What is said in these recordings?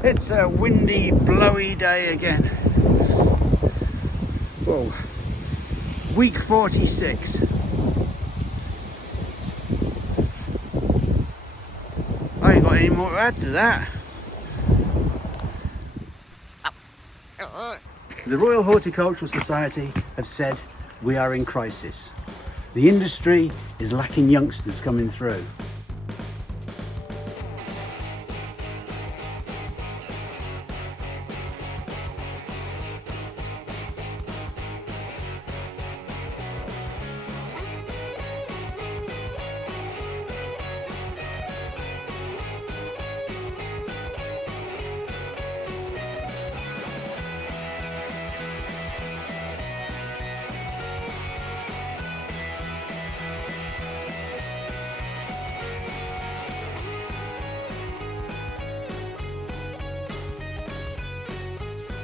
It's a windy, blowy day again. Whoa. Week 46. I ain't got any more to add to that. The Royal Horticultural Society have said we are in crisis. The industry is lacking youngsters coming through.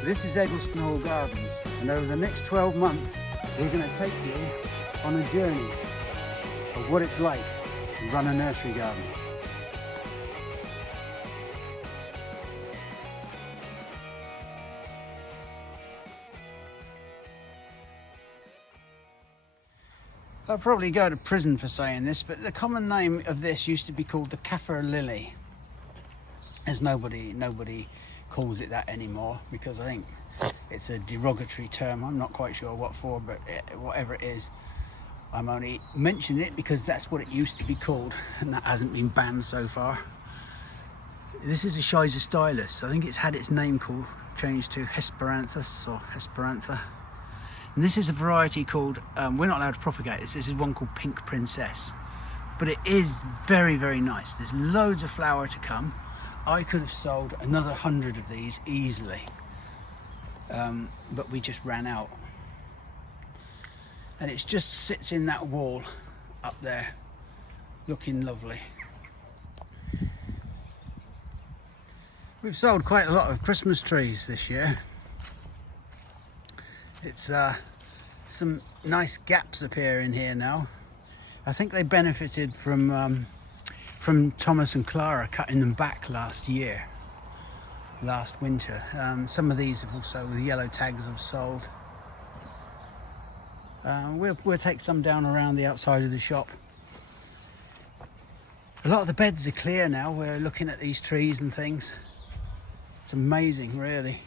This is Eggleston Hall Gardens, and over the next 12 months we're going to take you on a journey of what it's like to run a nursery garden. I'll probably go to prison for saying this, but the common name of this used to be called the Kaffir lily. There's nobody calls it that anymore, because I think it's a derogatory term. I'm not quite sure what for, but whatever it is, I'm only mentioning it because that's what it used to be called, and that hasn't been banned so far. This is a Shiza stylus. I think it's had its name changed to Hesperanthus or Hesperantha. And this is a variety called, we're not allowed to propagate this. This is one called Pink Princess, but it is very, very nice. There's loads of flower to come. I could have sold another 100 of these easily, but we just ran out. And it just sits in that wall up there, looking lovely. We've sold quite a lot of Christmas trees this year. It's some nice gaps appear in here now. I think they benefited from Thomas and Clara cutting them back last winter. Some of these have also, with yellow tags, have sold. We'll take some down around the outside of the shop. A lot of the beds are clear now. We're looking at these trees and things. It's amazing, really.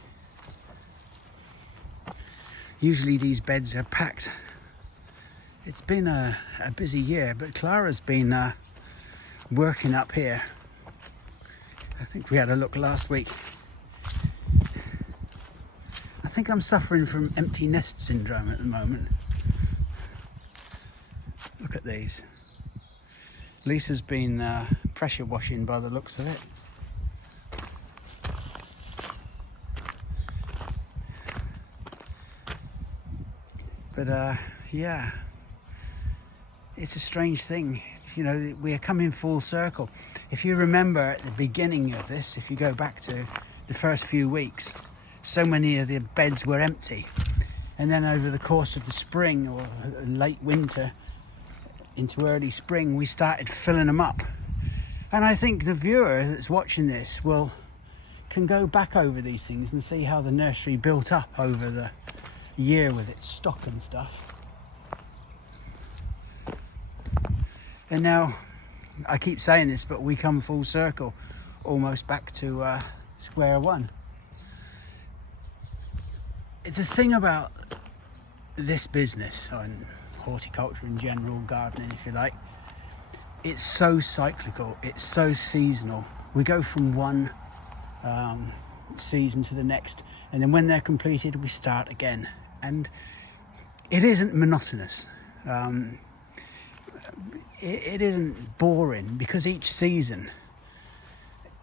Usually these beds are packed. It's been a busy year, but Clara's been working up here. I think we had a look last week. I think I'm suffering from empty nest syndrome at the moment. Look at these. Lisa's been pressure washing by the looks of it. But yeah, it's a strange thing. You know, we're coming full circle. If you remember at the beginning of this, if you go back to the first few weeks, so many of the beds were empty. And then over the course of the spring or late winter into early spring, we started filling them up. And I think the viewer that's watching this can go back over these things and see how the nursery built up over the year with its stock and stuff. And now, I keep saying this, but we come full circle, almost back to square one. The thing about this business, and horticulture in general, gardening if you like, it's so cyclical, it's so seasonal. We go from one season to the next, and then when they're completed, we start again. And it isn't monotonous. It isn't boring, because each season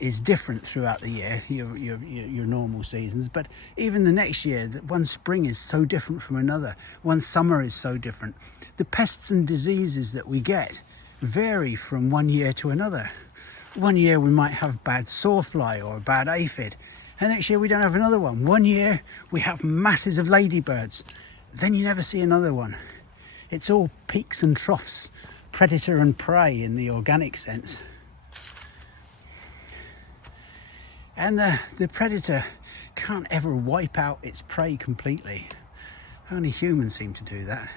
is different throughout the year, your normal seasons. But even the next year, one spring is so different from another. One summer is so different. The pests and diseases that we get vary from one year to another. One year we might have bad sawfly or a bad aphid, and next year we don't have another one. One year we have masses of ladybirds, then you never see another one. It's all peaks and troughs, predator and prey in the organic sense. And the predator can't ever wipe out its prey completely. Only humans seem to do that,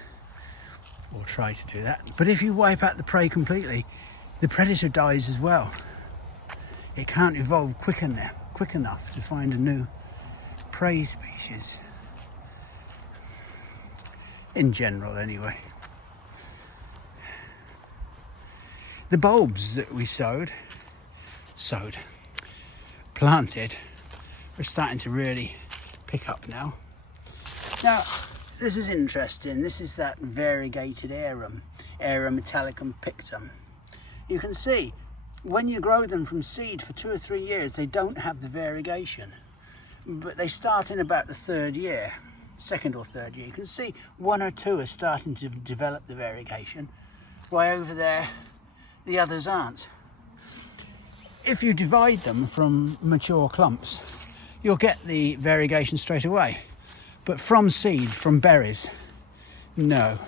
or try to do that. But if you wipe out the prey completely, the predator dies as well. It can't evolve quick enough to find a new prey species. In general, anyway. The bulbs that we planted, are starting to really pick up now. Now, this is interesting. This is that variegated arum, Arum metallicum pictum. You can see when you grow them from seed for 2 or 3 years, they don't have the variegation, but they start in about the 3rd year, 2nd or 3rd year. You can see 1 or 2 are starting to develop the variegation, while over there the others aren't. If you divide them from mature clumps, you'll get the variegation straight away. But from seed, from berries, no.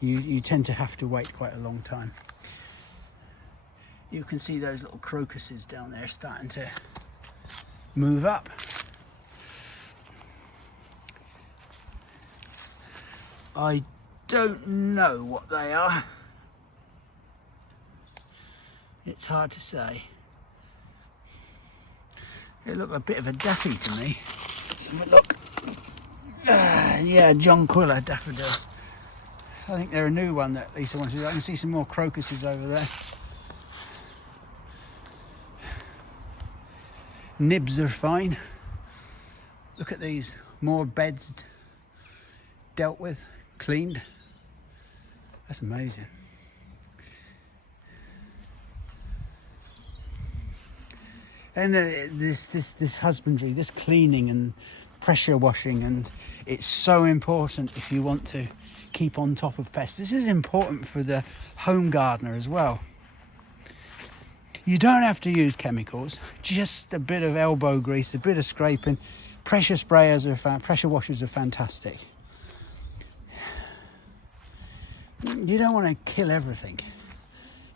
You tend to have to wait quite a long time. You can see those little crocuses down there starting to move up. I don't know what they are. It's hard to say. They look a bit of a daffy to me. Let's have a look. Yeah, John Quiller daffodils. I think they're a new one that Lisa wanted to do. I can see some more crocuses over there. Nibs are fine. Look at these. More beds dealt with, cleaned. That's amazing. And this husbandry, this cleaning and pressure washing, and it's so important if you want to keep on top of pests. This is important for the home gardener as well. You don't have to use chemicals, just a bit of elbow grease, a bit of scraping. Pressure washers are fantastic. You don't want to kill everything.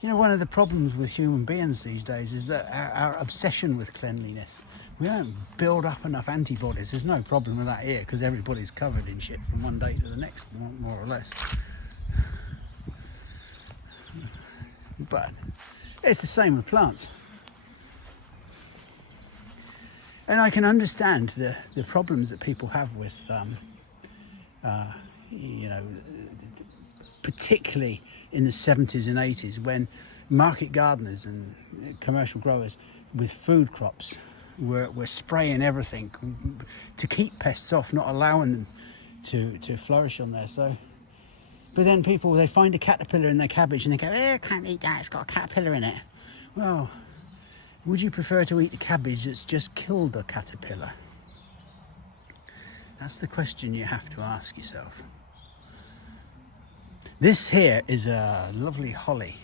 You know, one of the problems with human beings these days is that our obsession with cleanliness. We don't build up enough antibodies. There's no problem with that here because everybody's covered in shit from one day to the next, more or less. But it's the same with plants. And I can understand the problems that people have with, you know, particularly in the 70s and 80s when market gardeners and commercial growers with food crops were spraying everything to keep pests off, not allowing them to flourish on there. So, but then people, they find a caterpillar in their cabbage and they go, I can't eat that, it's got a caterpillar in it. Well, would you prefer to eat the cabbage that's just killed a caterpillar? That's the question you have to ask yourself. This here is a lovely holly.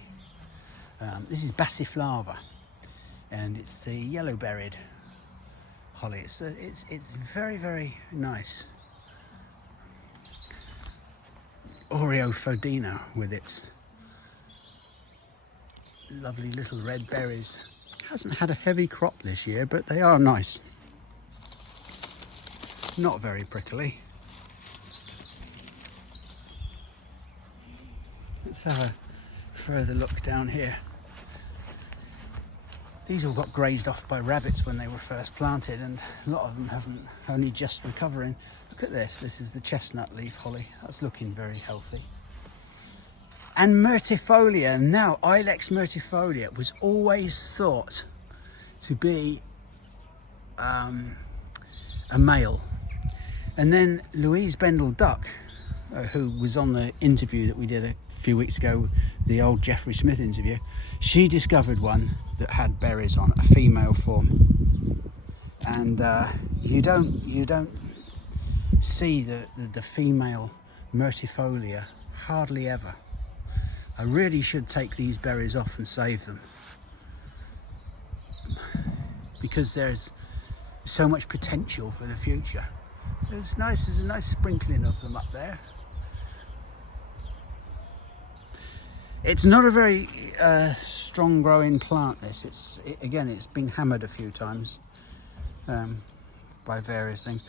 This is Passiflava, and it's a yellow-berried holly. It's very, very nice. Oreophodina with its lovely little red berries. Hasn't had a heavy crop this year, but they are nice. Not very prickly. Let's have a further look down here. These all got grazed off by rabbits when they were first planted, and a lot of them haven't, only just recovering. Look at this. This is the chestnut leaf holly. That's looking very healthy. And myrtifolia. Now, Ilex myrtifolia was always thought to be a male. And then Louise Bendel Duck, who was on the interview that we did a few weeks ago, the old Jeffrey Smith interview, she discovered one that had berries on, a female form. And you don't see the female myrtifolia hardly ever. I really should take these berries off and save them, because there's so much potential for the future. It's nice. There's a nice sprinkling of them up there. It's not a very strong growing plant, this. Again, it's been hammered a few times by various things.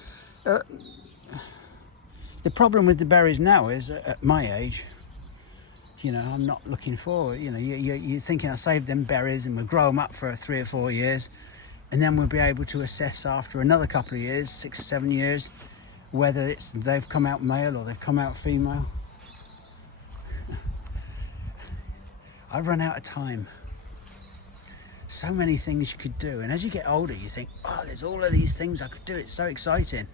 The problem with the berries now is, at my age, you know, I'm not looking forward. You know, you're thinking I'll save them berries and we'll grow them up for 3 or 4 years, and then we'll be able to assess after another couple of years, 6 or 7 years, whether they've come out male or they've come out female. I've run out of time. So many things you could do, and as you get older you think, oh, there's all of these things I could do, it's so exciting.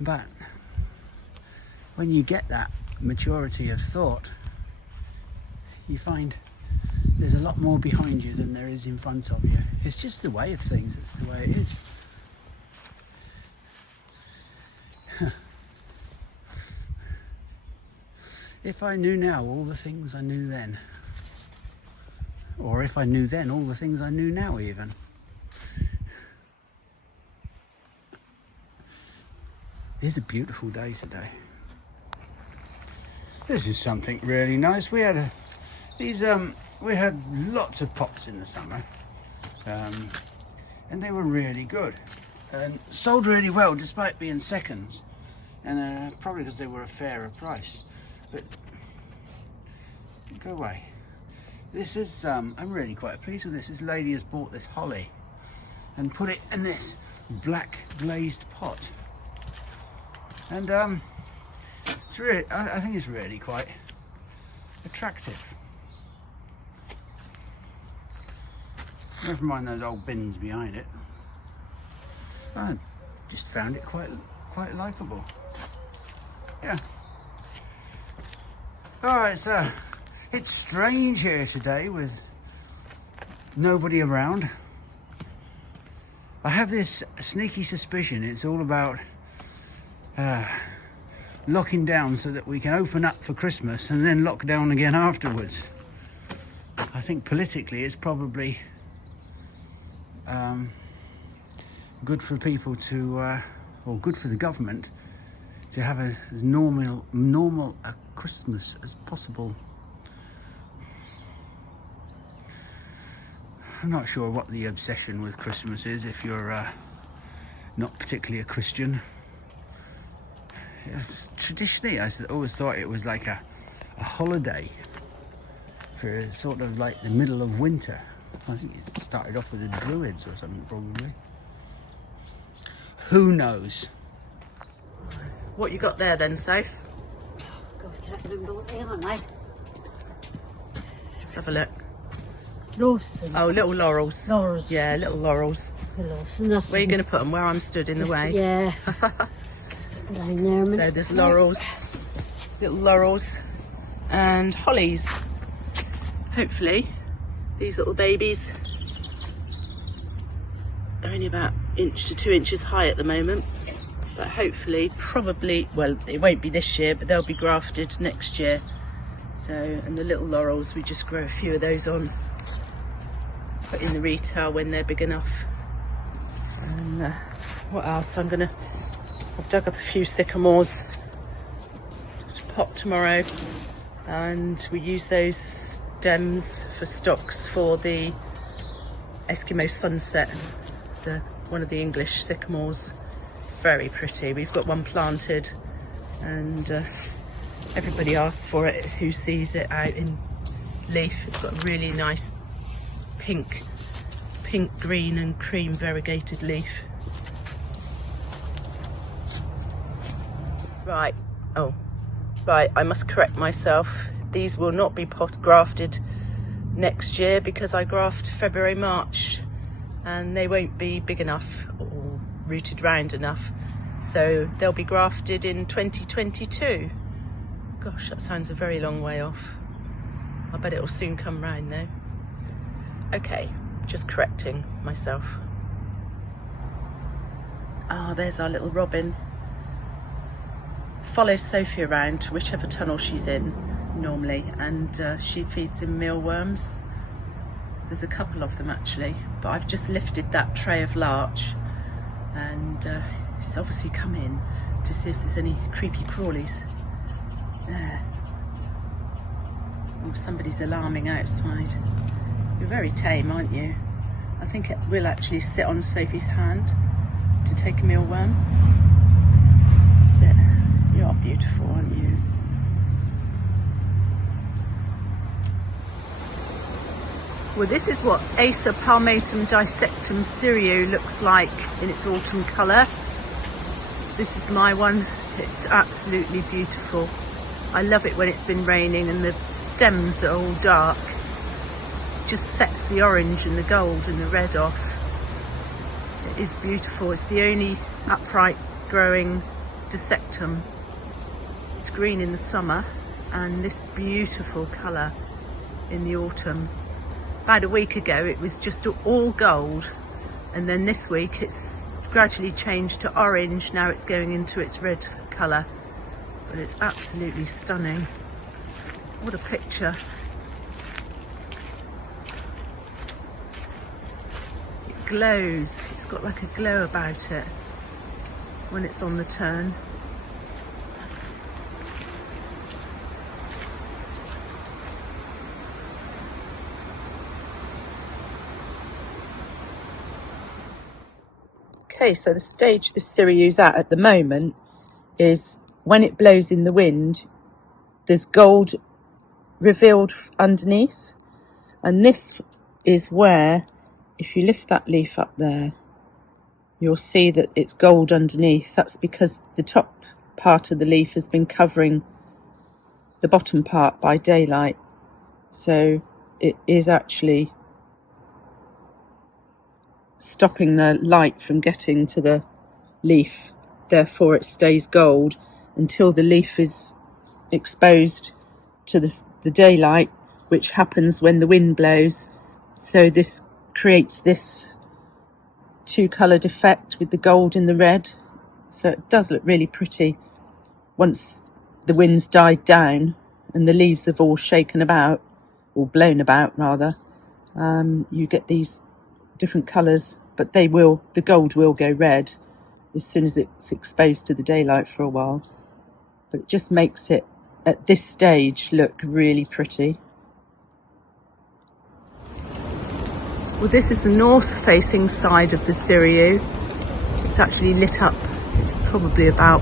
But when you get that maturity of thought, you find there's a lot more behind you than there is in front of you. It's just the way of things, it's the way it is. If I knew now all the things I knew then, or if I knew then all the things I knew now even. It's a beautiful day today. This is something really nice. We had we had lots of pots in the summer, and they were really good and sold really well despite being seconds, and probably because they were a fairer price. But go away. This is I'm really quite pleased with this. This lady has bought this holly and put it in this black glazed pot, and it's really, I think it's really quite attractive. Never mind those old bins behind it. I just found it quite likeable. Yeah. Alright, so it's strange here today with nobody around. I have this sneaky suspicion it's all about locking down so that we can open up for Christmas and then lock down again afterwards. I think politically it's probably good for people to, or good for the government to have as normal a Christmas as possible. I'm not sure what the obsession with Christmas is if you're not particularly a Christian. Traditionally, I always thought it was like a holiday for sort of like the middle of winter. I think it started off with the Druids or something, probably. Who knows? What you got there then, Soph? God, I can't remember what they are now. Let's have a look. Blossom. Oh, little laurels. Laurels. Yeah, little laurels. Blossom. Where are you going to put them? Where I'm stood in the way? Yeah. Down there. So there's laurels, little laurels, and hollies. Hopefully, these little babies are only about 1 to 2 inches high at the moment. But hopefully, probably, well, it won't be this year, but they'll be grafted next year. So, and the little laurels, we just grow a few of those on, put in the retail when they're big enough. And what else? I've dug up a few sycamores to pop tomorrow, and we use those stems for stocks for the Eskimo sunset, one of the English sycamores. Very pretty. We've got one planted, and everybody asks for it who sees it out in leaf. It's got a really nice pink, green and cream variegated leaf. Right, I must correct myself. These will not be pot grafted next year because I graft February, March, and they won't be big enough or rooted round enough. So they'll be grafted in 2022. Gosh, that sounds a very long way off. I bet it'll soon come round though. Okay, just correcting myself. Ah, there's our little robin. Follows Sophie around to whichever tunnel she's in normally, and she feeds him mealworms. There's a couple of them actually, but I've just lifted that tray of larch, and it's obviously come in to see if there's any creepy crawlies. There. Oh, somebody's alarming outside. You're very tame, aren't you? I think it will actually sit on Sophie's hand to take a mealworm. That's it. You are beautiful, aren't you? Well, this is what Acer palmatum dissectum Syrio looks like in its autumn colour. This is my one. It's absolutely beautiful. I love it when it's been raining and the stems are all dark. It just sets the orange and the gold and the red off. It is beautiful. It's the only upright growing dissectum. It's green in the summer and this beautiful colour in the autumn. About a week ago it was just all gold, and then this week it's gradually changed to orange. Now it's going into its red colour, but it's absolutely stunning. What a picture. It glows. It's got like a glow about it when it's on the turn. Okay, so the stage the Syriu's at the moment is when it blows in the wind, there's gold revealed underneath, and this is where, if you lift that leaf up there, you'll see that it's gold underneath. That's because the top part of the leaf has been covering the bottom part by daylight, so it is actually stopping the light from getting to the leaf, therefore it stays gold until the leaf is exposed to the daylight, which happens when the wind blows. So this creates this two-coloured effect with the gold and the red, so it does look really pretty. Once the wind's died down and the leaves have all shaken about, or blown about rather, you get these different colours, but the gold will go red as soon as it's exposed to the daylight for a while. But it just makes it, at this stage, look really pretty. Well, this is the north facing side of the Syriu. It's actually lit up. It's probably about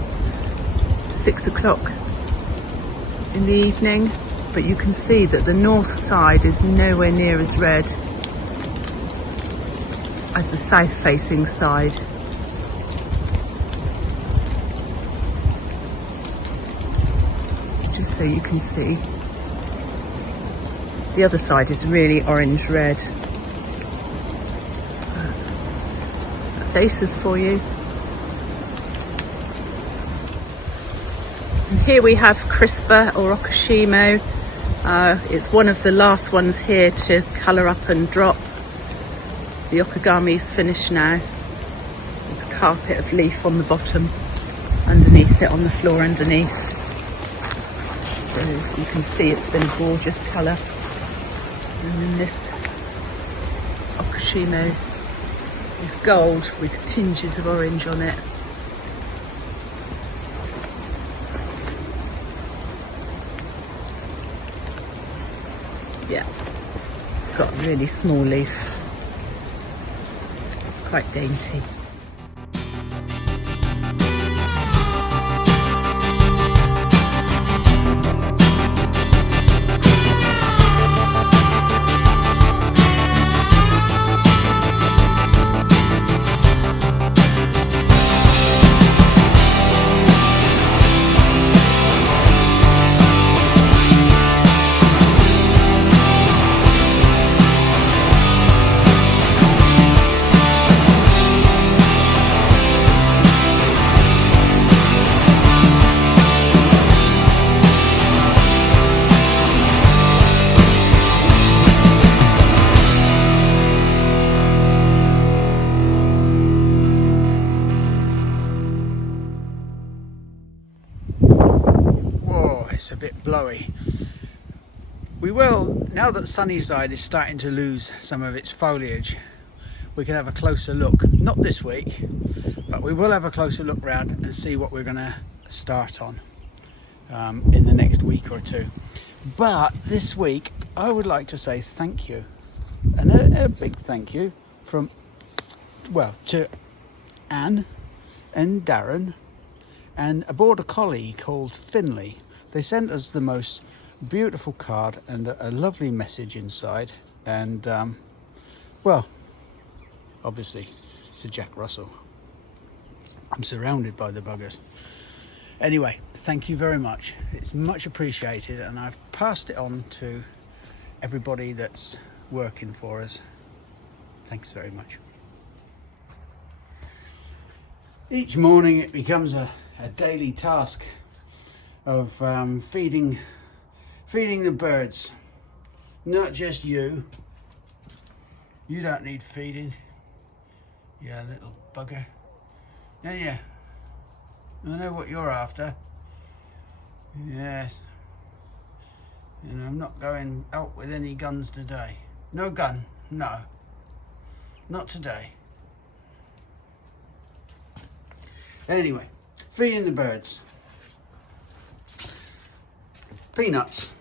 6 o'clock in the evening, but you can see that the north side is nowhere near as red as the south facing side. Just so you can see, the other side is really orange red. That's Aces for you. And here we have Crispa or Okashimo. It's one of the last ones here to colour up and drop. The Okagami's finished now. There's a carpet of leaf on the bottom, underneath it, on the floor underneath. So you can see it's been a gorgeous colour. And then this Okashimo is gold with tinges of orange on it. Yeah, it's got a really small leaf. It's quite dainty. It's a bit blowy. We will, now that Sunnyside is starting to lose some of its foliage, we can have a closer look. Not this week, but we will have a closer look round and see what we're going to start on in the next week or two. But this week, I would like to say thank you, and a big thank you from, well, to Anne and Darren and a border collie called Finley. They sent us the most beautiful card and a lovely message inside, and well, obviously it's a Jack Russell. I'm surrounded by the buggers. Anyway, thank you very much. It's much appreciated, and I've passed it on to everybody that's working for us. Thanks very much. Each morning it becomes a daily task of feeding the birds. Not just you. You don't need feeding. You little bugger. Yeah. I know what you're after. Yes. And I'm not going out with any guns today. No gun. No. Not today. Anyway, feeding the birds. Peanuts.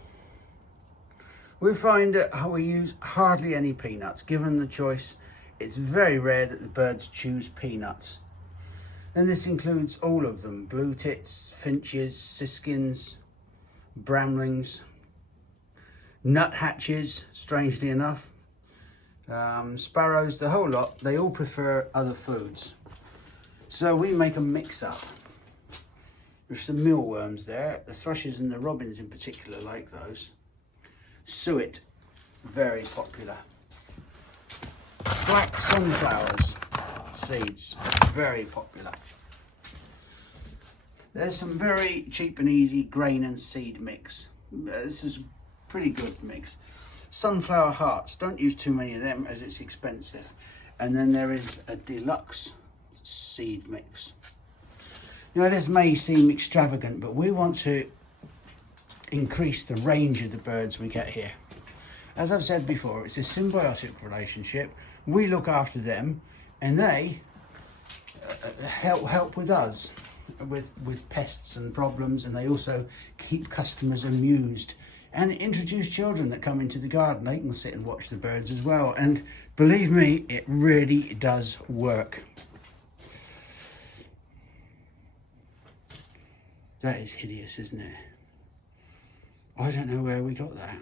We find that we use hardly any peanuts. Given the choice, it's very rare that the birds choose peanuts. And this includes all of them: blue tits, finches, siskins, bramlings, nuthatches, strangely enough, sparrows, the whole lot. They all prefer other foods. So we make a mix-up. There's some mealworms there. The thrushes and the robins in particular like those. Suet, very popular. Black sunflowers, seeds, very popular. There's some very cheap and easy grain and seed mix. This is a pretty good mix. Sunflower hearts, don't use too many of them as it's expensive. And then there is a deluxe seed mix. You know, this may seem extravagant, but we want to increase the range of the birds we get here. As I've said before, it's a symbiotic relationship. We look after them and they help with us with pests and problems, and they also keep customers amused and introduce children that come into the garden. They can sit and watch the birds as well, and believe me, it really does work. That is hideous, isn't it? I don't know where we got that.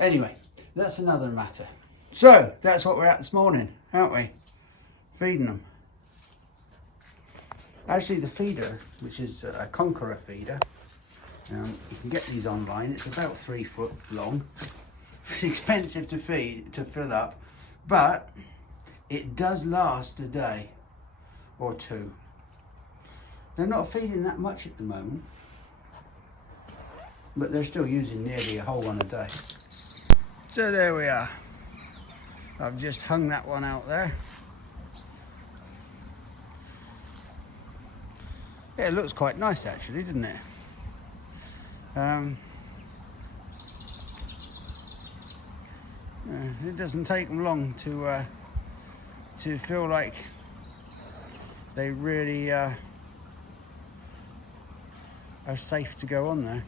Anyway, that's another matter. So, that's what we're at this morning, aren't we? Feeding them. Actually, the feeder, which is a Conqueror feeder, you can get these online. It's about 3 foot long. It's expensive to fill up, but it does last a day or two. They're not feeding that much at the moment, but they're still using nearly a whole one a day. So there we are. I've just hung that one out there. Yeah, it looks quite nice actually, doesn't it? It doesn't take them long to feel like they really are safe to go on there.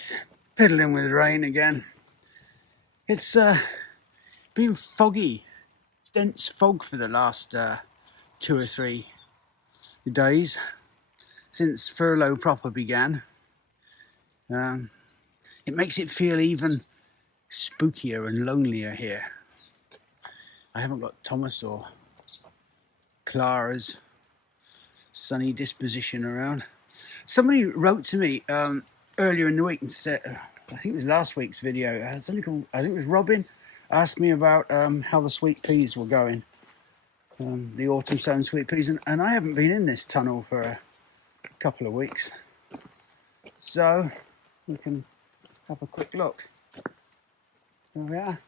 it's piddling with rain again. It's been foggy, dense fog for the last 2 or 3 days since furlough proper began. It makes it feel even spookier and lonelier here. I haven't got Thomas or Clara's sunny disposition around. Somebody wrote to me earlier in the week and said, I think it was last week's video, somebody called, I think it was Robin, asked me about how the sweet peas were going, the autumn sown sweet peas, and I haven't been in this tunnel for a couple of weeks, so we can have a quick look. There we are.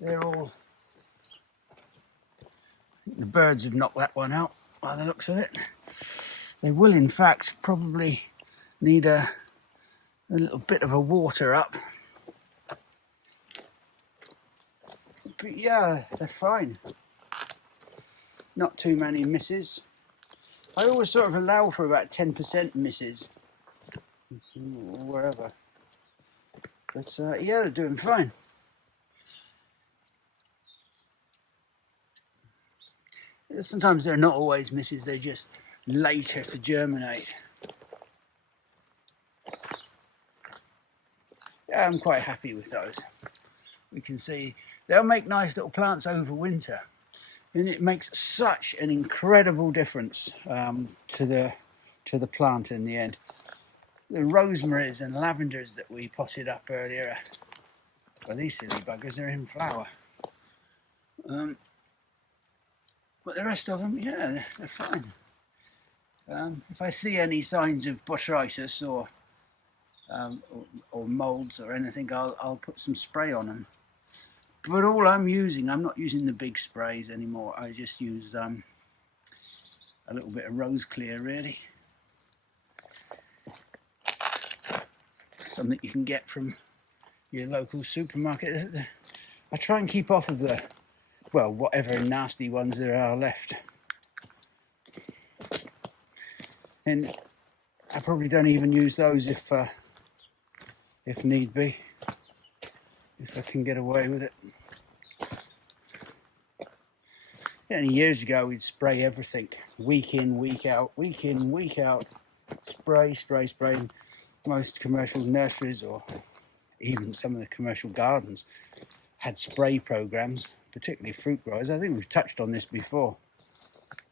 They're all, the birds have knocked that one out by the looks of it. They will in fact probably need a little bit of a water up. But yeah, they're fine. Not too many misses. I always sort of allow for about 10% misses, or wherever. But yeah, they're doing fine. Sometimes they're not always misses, they're just later to germinate. Yeah, I'm quite happy with those. We can see they'll make nice little plants over winter, and it makes such an incredible difference to the plant in the end. The rosemaries and lavenders that we potted up earlier, well, these silly buggers are in flower. But the rest of them, yeah, they're fine. If I see any signs of botrytis or moulds or anything, I'll put some spray on them. But all I'm not using the big sprays anymore. I just use a little bit of rose clear, really. Something you can get from your local supermarket. I try and keep off of the, well, whatever nasty ones there are left. And I probably don't even use those if need be, if I can get away with it. Years ago we'd spray everything, week in, week out, week in, week out, spray. Most commercial nurseries, or even some of the commercial gardens, had spray programs, particularly fruit growers. I think we've touched on this before,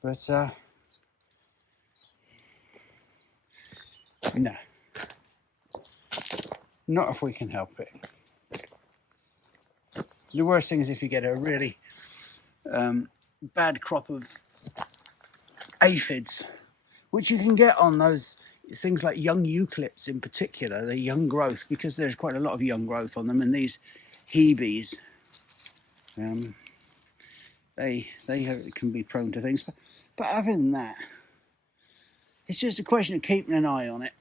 but no, not if we can help it. The worst thing is if you get a really bad crop of aphids, which you can get on those things like young eucalypts in particular, the young growth, because there's quite a lot of young growth on them, and these Hebes, they can be prone to things. But other than that, it's just a question of keeping an eye on it.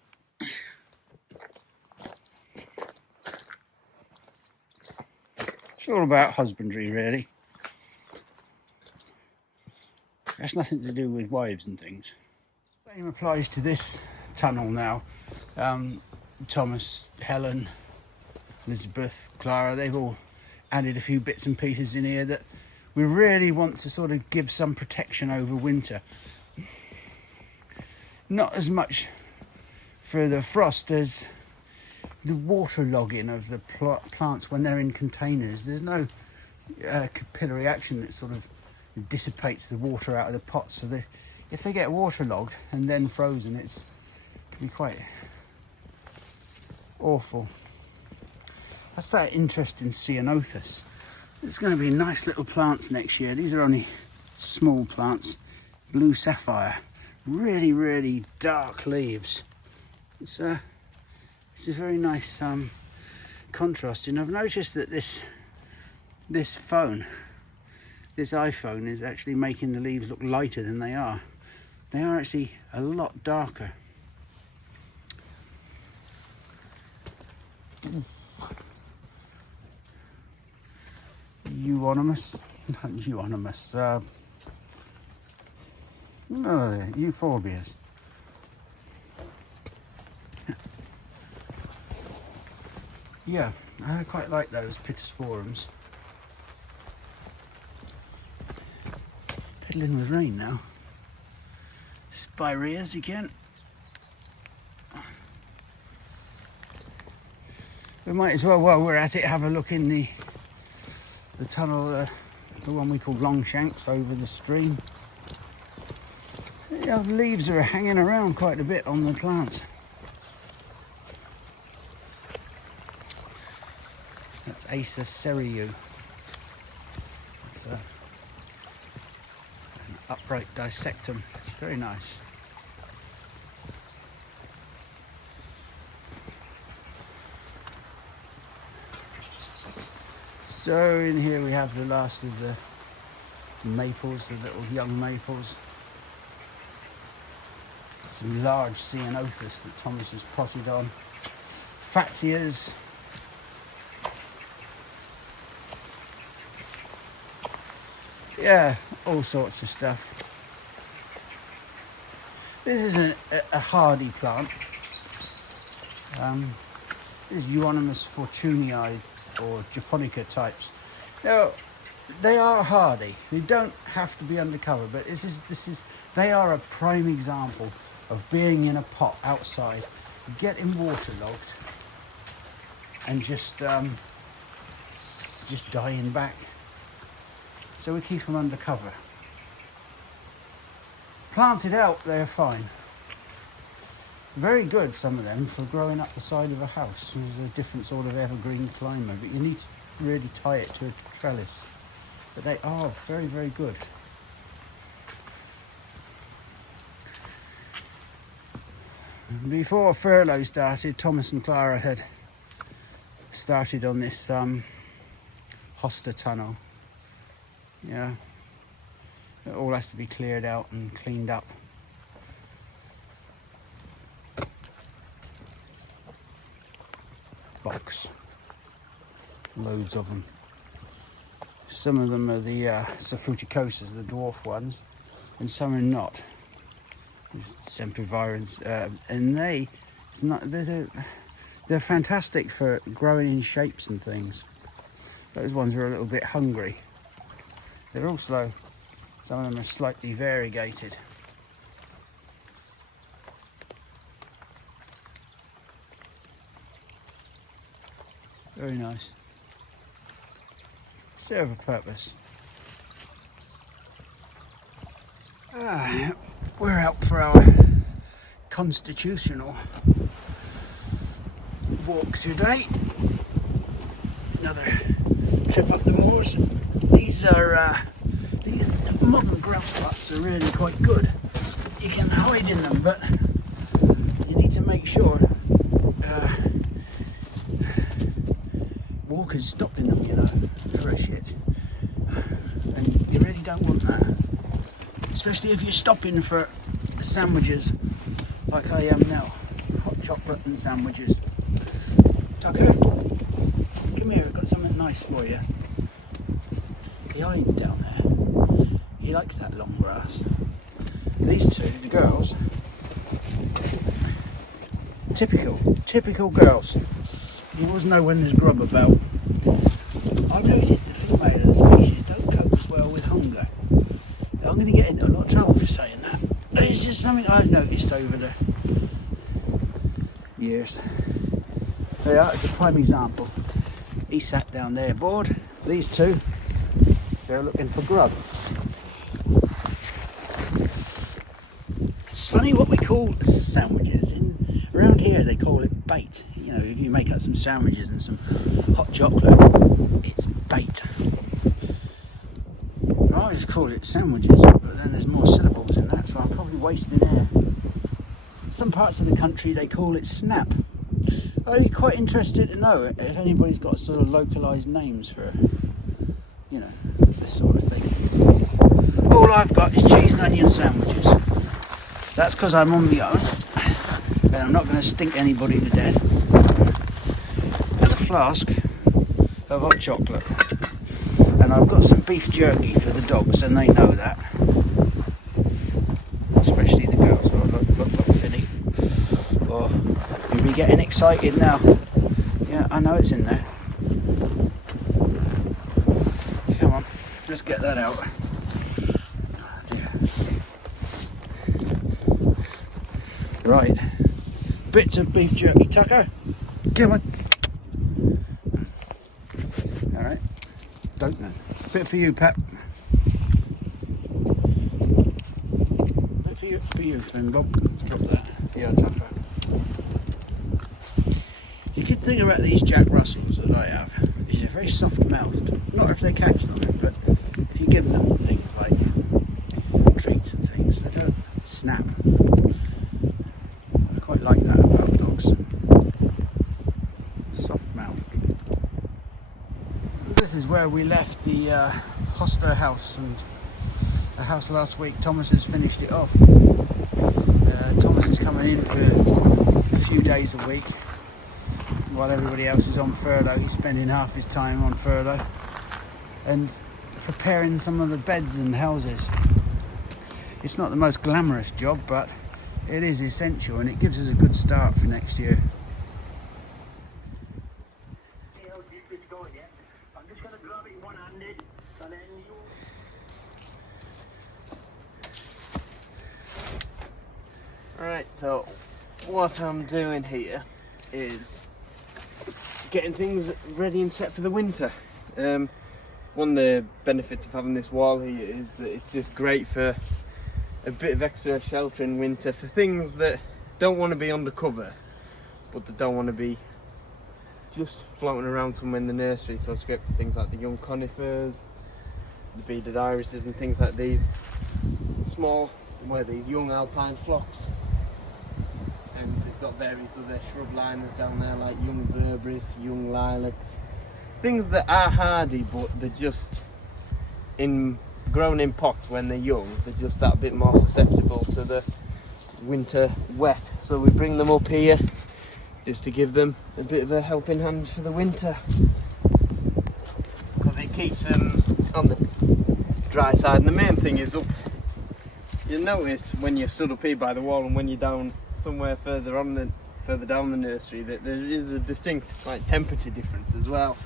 It's all about husbandry, really. That's nothing to do with wives and things. Same applies to this tunnel now. Thomas, Helen, Elizabeth, Clara, they've all added a few bits and pieces in here that we really want to sort of give some protection over winter. Not as much for the frost as the waterlogging of the plants when they're in containers. There's no capillary action that sort of dissipates the water out of the pot, so if they get waterlogged and then frozen, it can be quite awful. That's that interesting ceanothus. It's going to be nice little plants next year. These are only small plants. Blue sapphire, really, really dark leaves. It's a very nice contrast. And I've noticed that this iPhone is actually making the leaves look lighter than they are. They are actually a lot darker. Euonymus, not euonymus, no, euphorbias. Yeah, I quite like those pittosporums. Piddling with rain now. Spireas again. We might as well, while we're at it, have a look in the tunnel, the one we call Longshanks, over the stream. Yeah, the leaves are hanging around quite a bit on the plants. That's Acer Seriou. It's an upright dissectum. It's very nice. So in here we have the last of the maples, the little young maples. Some large ceanothus that Thomas has potted on. Fatsias. Yeah, all sorts of stuff. This is a hardy plant. This is Euonymus fortunii or japonica types. Now, they are hardy. They don't have to be undercover, but they are a prime example of being in a pot outside, getting waterlogged, and just dying back. So we keep them under cover. Planted out, they're fine. Very good, some of them, for growing up the side of a house. There's a different sort of evergreen climber, but you need to really tie it to a trellis. But they are very, very good. Before furlough started, Thomas and Clara had started on this Hosta tunnel. Yeah, it all has to be cleared out and cleaned up. Box, loads of them. Some of them are the Cyclicals, the dwarf ones, and some are not. Sempervirens, and they're fantastic for growing in shapes and things. Those ones are a little bit hungry. They're all slow. Some of them are slightly variegated. Very nice. Serve a purpose. We're out for our constitutional walk today. Another trip up the moors. These modern grouse ruts are really quite good. You can hide in them, but you need to make sure walkers stop in them, you know. They're a shit. And you really don't want that. Especially if you're stopping for sandwiches like I am now. Hot chocolate and sandwiches. Tucker, come here, I've got something nice for you. He hides down there. He likes that long grass. These two, the girls, typical girls. You always know when there's grub about. I've noticed the female of the species don't cope well with hunger. I'm going to get into a lot of trouble for saying that. It's just something I've noticed over the years. There are, it's a prime example. He sat down there bored. These two, they're looking for grub. It's funny what we call sandwiches. Around here they call it bait. You know, if you make up some sandwiches and some hot chocolate, it's bait. I just call it sandwiches, but then there's more syllables in that, so I'm probably wasting air. Some parts of the country they call it snap. I'd be quite interested to know if anybody's got sort of localised names for, you know, this sort of thing. All I've got is cheese and onion sandwiches. That's because I'm on my own, and I'm not going to stink anybody to death. And a flask of hot chocolate. And I've got some beef jerky for the dogs, and they know that. Especially the girls. Oh, look, Finny. Oh, you'll be getting excited now. Yeah, I know it's in there. Come on, let's get that out. Oh dear. Right, bits of beef jerky, Tucker. Come on. All right, don't then. Bit for you, Pep. Bit for you, Finn Bob. Drop that. Yeah, Tucker. The good thing about these Jack Russells that I have is they're very soft-mouthed. Not if they catch something, but if you give them things like treats and things, they don't snap. I quite like that about dogs. Soft-mouthed. This is where we left the Hosta house, and the house last week. Thomas has finished it off. Thomas is coming in for a few days a week. While everybody else is on furlough, he's spending half his time on furlough and preparing some of the beds and houses. It's not the most glamorous job, but it is essential, and it gives us a good start for next year. Alright, so what I'm doing here is getting things ready and set for the winter. One of the benefits of having this wall here is that it's just great for a bit of extra shelter in winter for things that don't want to be under cover, but that don't want to be just floating around somewhere in the nursery. So it's great for things like the young conifers, the beaded irises and things like these small, these young alpine phlox. And they've got various other shrub liners down there, like young berberries, young lilacs, things that are hardy, but they're just grown in pots when they're young. They're just that bit more susceptible to the winter wet. So we bring them up here just to give them a bit of a helping hand for the winter, because it keeps them on the dry side. And the main thing is up. You'll notice when you're stood up here by the wall and when you're down somewhere further down the nursery that there is a distinct temperature difference as well.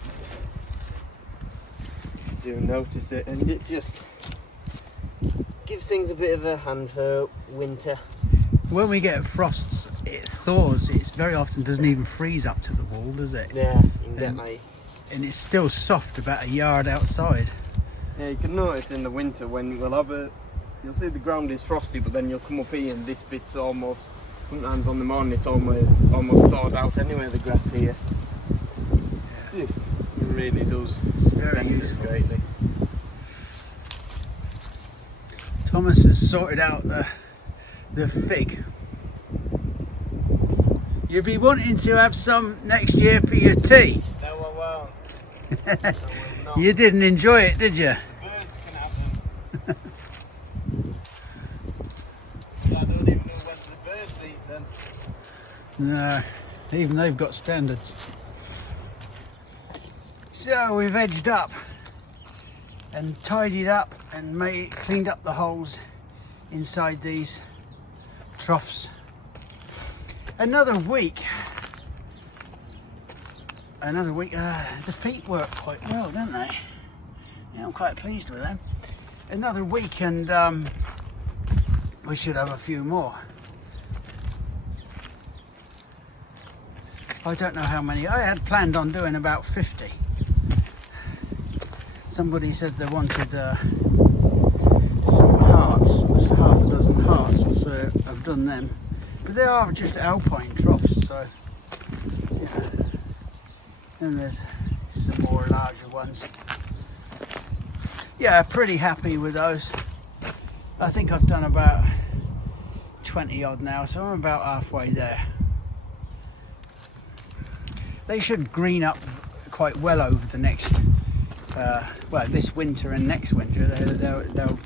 You do notice it, and it just gives things a bit of a hand for winter. When we get frosts, it thaws. It very often doesn't even freeze up to the wall, does it? Yeah, you can get and it's still soft about a yard outside. Yeah, you can notice in the winter when you'll see the ground is frosty, but then you'll come up here and this bit's almost, sometimes on the morning it's almost thawed out anyway, the grass here. Yeah. Just, it really does. It's very useful. Greatly. Thomas has sorted out the fig. You'll be wanting to have some next year for your tea. No, I won't. No, I will not. You didn't enjoy it, did you? Birds can have them. I don't even know whether the birds eat them. No, even they've got standards. So we've edged up and tidied up and cleaned up the holes inside these troughs. Another week. The feet work quite well, don't they? Yeah, I'm quite pleased with them. Another week and we should have a few more. I don't know how many. I had planned on doing about 50. Somebody said they wanted some hearts, half a dozen hearts, so I've done them. But they are just alpine troughs, so yeah. And there's some more larger ones. Yeah, pretty happy with those. I think I've done about 20 odd now, so I'm about halfway there. They should green up quite well over the next, this winter and next winter. They'll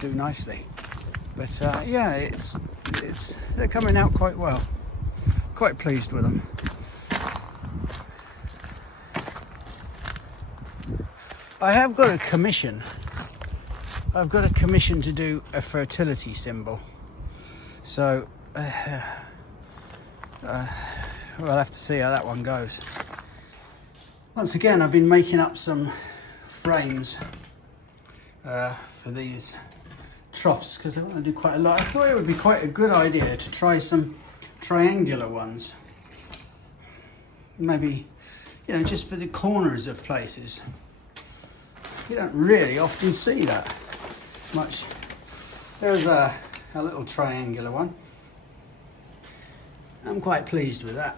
do nicely. But yeah, they're coming out quite well. Quite pleased with them. I have got a commission. I've got a commission to do a fertility symbol. So we'll have to see how that one goes. Once again, I've been making up some frames for these troughs because I want to do quite a lot. I thought it would be quite a good idea to try some triangular ones. Maybe, you know, just for the corners of places. You don't really often see that much. There's a little triangular one. I'm quite pleased with that.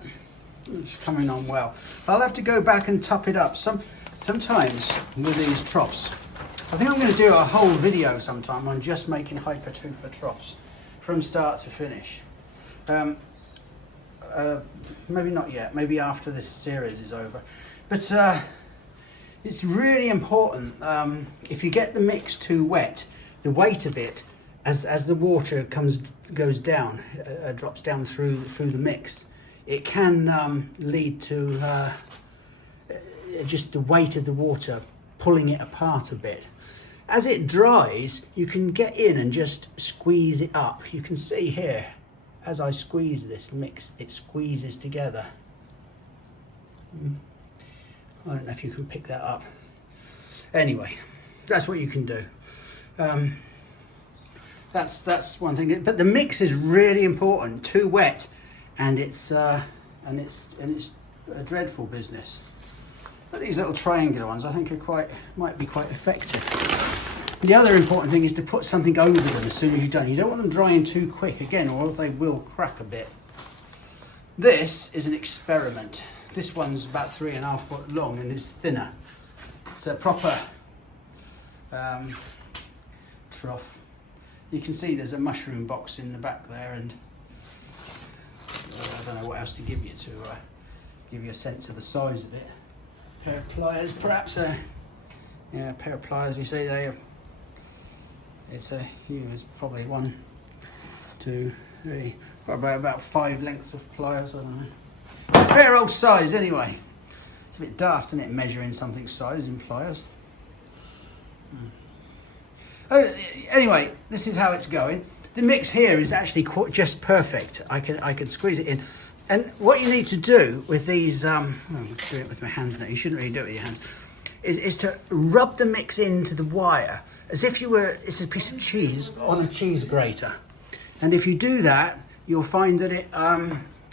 It's coming on well. I'll have to go back and top it up sometimes with these troughs. I think I'm going to do a whole video sometime on just making Hypertufa troughs from start to finish. Maybe not yet, maybe after this series is over. But it's really important, if you get the mix too wet, the weight of it, as the water goes down, drops down through the mix, it can lead to just the weight of the water pulling it apart a bit. As it dries, you can get in and just squeeze it up. You can see here, as I squeeze this mix, it squeezes together. I don't know if you can pick that up. Anyway, that's what you can do. That's one thing. But the mix is really important. Too wet, and it's a dreadful business. But these little triangular ones, I think, might be quite effective. The other important thing is to put something over them as soon as you're done. You don't want them drying too quick again, or they will crack a bit. This is an experiment. This one's about 3.5 foot long and it's thinner. It's a proper trough. You can see there's a mushroom box in the back there, and I don't know what else to give you to give you a sense of the size of it. A pair of pliers, perhaps a pair of pliers. You see they. It's probably 1, 2, 3, probably about 5 lengths of pliers. I don't know. A fair old size anyway. It's a bit daft, isn't it, measuring something's size in pliers. Oh, anyway, this is how it's going. The mix here is actually just perfect. I could squeeze it in. And what you need to do with these, I'm doing it with my hands now. You shouldn't really do it with your hands. Is to rub the mix into the wire as if it's a piece of cheese on a cheese grater. And if you do that, you'll find that it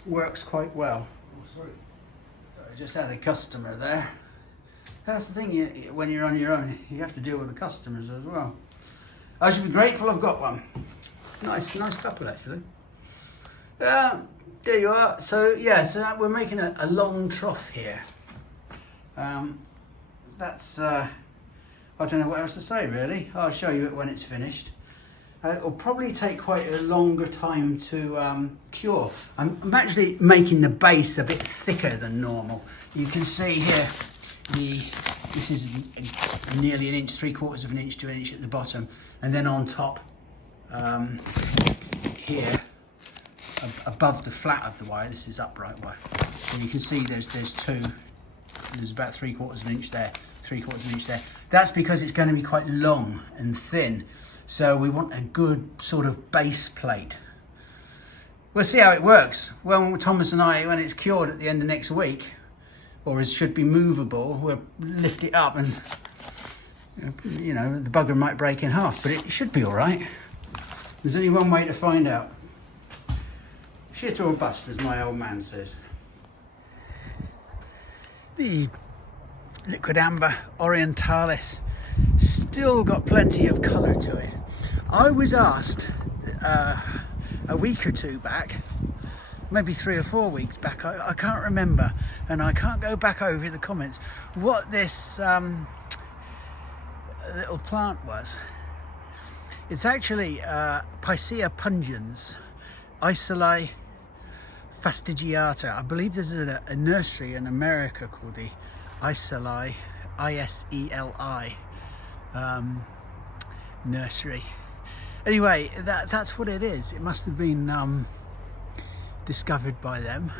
works quite well. Oh, sorry, I just had a customer there. That's the thing, when you're on your own, you have to deal with the customers as well. I should be grateful I've got one. Nice couple actually. There you are. So yeah, so we're making a long trough here. That's I don't know what else to say really. I'll show you it when it's finished. It'll probably take quite a longer time to cure. I'm actually making the base a bit thicker than normal. You can see here, this is nearly 1 inch, 3/4 of an inch to 1 inch at the bottom, and then on top here, above the flat of the wire, this is upright wire. And you can see there's two. There's about 3/4 of an inch there, 3/4 of an inch there. That's because it's going to be quite long and thin. So we want a good sort of base plate. We'll see how it works. Well, Thomas and I, when it's cured at the end of next week, or it should be movable, we'll lift it up and, you know, the bugger might break in half, but it should be all right. There's only one way to find out. Shit or bust, as my old man says. The liquid amber orientalis still got plenty of colour to it. I was asked a week or two back, maybe 3 or 4 weeks back, I can't remember, and I can't go back over the comments, what this little plant was. It's actually Picea pungens, Isolae fastigiata. I believe this is a nursery in America called the Iselae, I-S-E-L-I nursery. Anyway, that's what it is. It must have been discovered by them.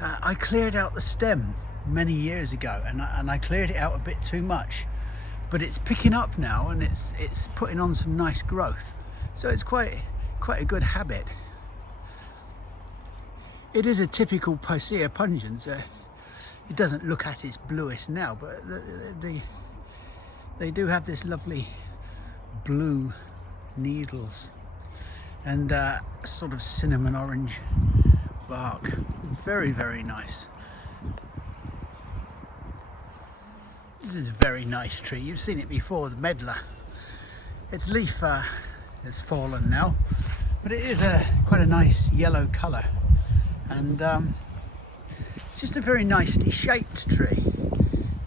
I cleared out the stem many years ago, and I cleared it out a bit too much, but it's picking up now and it's putting on some nice growth, so it's quite a good habit. It is a typical Picea pungens. it doesn't look at its bluest now, but they do have this lovely blue needles and sort of cinnamon orange bark. Very, very nice. This is a very nice tree. You've seen it before, the medlar. Its leaf has fallen now, but it is quite a nice yellow colour, and it's just a very nicely shaped tree.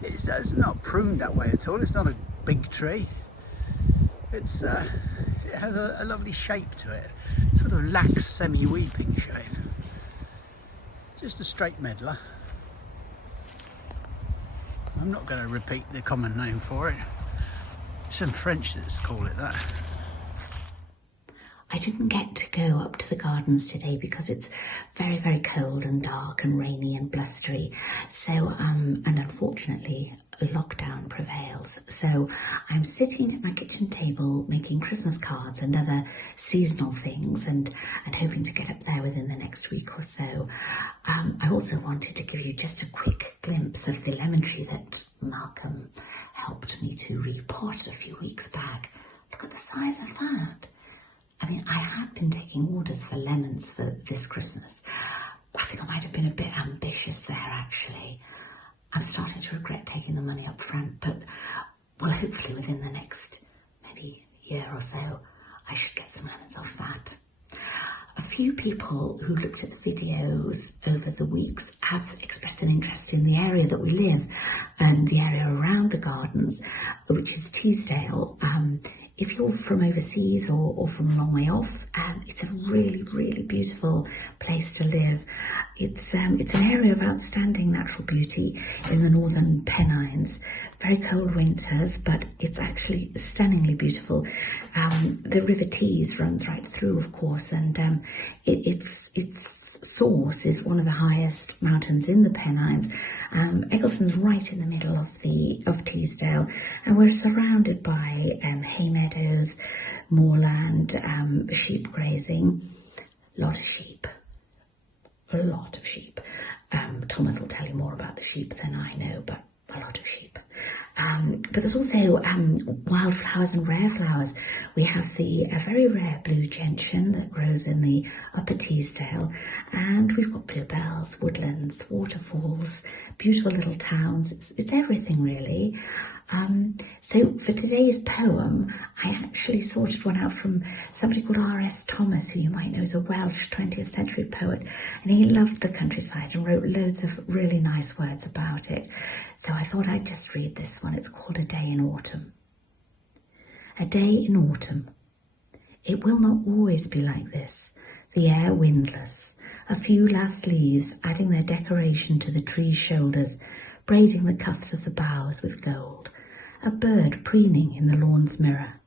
It's not pruned that way at all. It's not a big tree. It has a lovely shape to it, sort of lax semi-weeping shape. Just a straight medlar. I'm not going to repeat the common name for it. Some French that call it that. I didn't get to go up to the gardens today because it's very, very cold and dark and rainy and blustery. So, and unfortunately, lockdown prevails. So I'm sitting at my kitchen table making Christmas cards and other seasonal things and hoping to get up there within the next week or so. I also wanted to give you just a quick glimpse of the lemon tree that Malcolm helped me to repot a few weeks back. Look at the size of that. I mean, I had been taking orders for lemons for this Christmas. I think I might have been a bit ambitious there, actually. I'm starting to regret taking the money up front, but, well, hopefully within the next maybe year or so, I should get some lemons off that. A few people who looked at the videos over the weeks have expressed an interest in the area that we live and the area around the gardens, which is Teesdale. If you're from overseas or from a long way off, it's a really, really beautiful place to live. It's an area of outstanding natural beauty in the northern Pennines. Very cold winters, but it's actually stunningly beautiful. The River Tees runs right through, of course, and its source is one of the highest mountains in the Pennines. Eggleston's right in the middle of Teesdale, and we're surrounded by hay meadows, moorland, sheep grazing, a lot of sheep. Thomas will tell you more about the sheep than I know, but a lot of sheep. But there's also wildflowers and rare flowers. We have a very rare blue gentian that grows in the upper Teesdale, and we've got bluebells, woodlands, waterfalls, beautiful little towns. It's everything, really. So for today's poem, I actually sorted one out from somebody called R.S. Thomas, who you might know is a Welsh 20th century poet, and he loved the countryside and wrote loads of really nice words about it. So I thought I'd just read this one. It's called A Day in Autumn. A day in autumn. It will not always be like this, the air windless, a few last leaves adding their decoration to the tree's shoulders, braiding the cuffs of the boughs with gold, a bird preening in the lawn's mirror.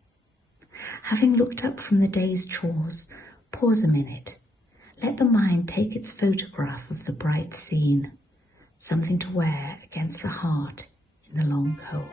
Having looked up from the day's chores, pause a minute. Let the mind take its photograph of the bright scene, something to wear against the heart in the long cold.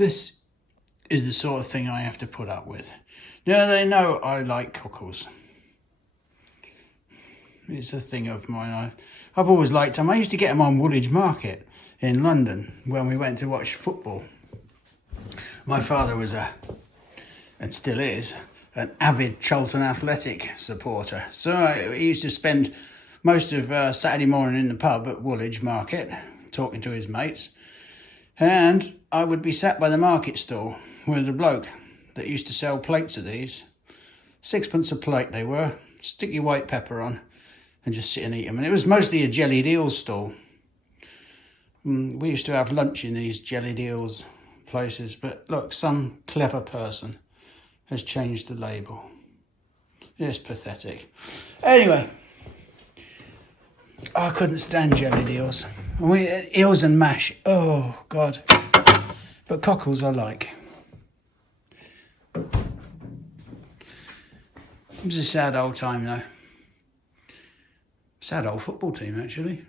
This is the sort of thing I have to put up with. Now they know I like cockles. It's a thing of mine. I've always liked them. I used to get them on Woolwich Market in London when we went to watch football. My father was and still is, an avid Charlton Athletic supporter. So he used to spend most of Saturday morning in the pub at Woolwich Market, talking to his mates. And I would be sat by the market stall with a bloke that used to sell plates of these. 6p a plate they were. Stick your white pepper on and just sit and eat them. And it was mostly a jellied eels stall. We used to have lunch in these jellied eels places. But look, some clever person has changed the label. It's pathetic. Anyway, I couldn't stand jellied eels. Eels and mash, oh God. But cockles I like. It was a sad old time though. Sad old football team actually.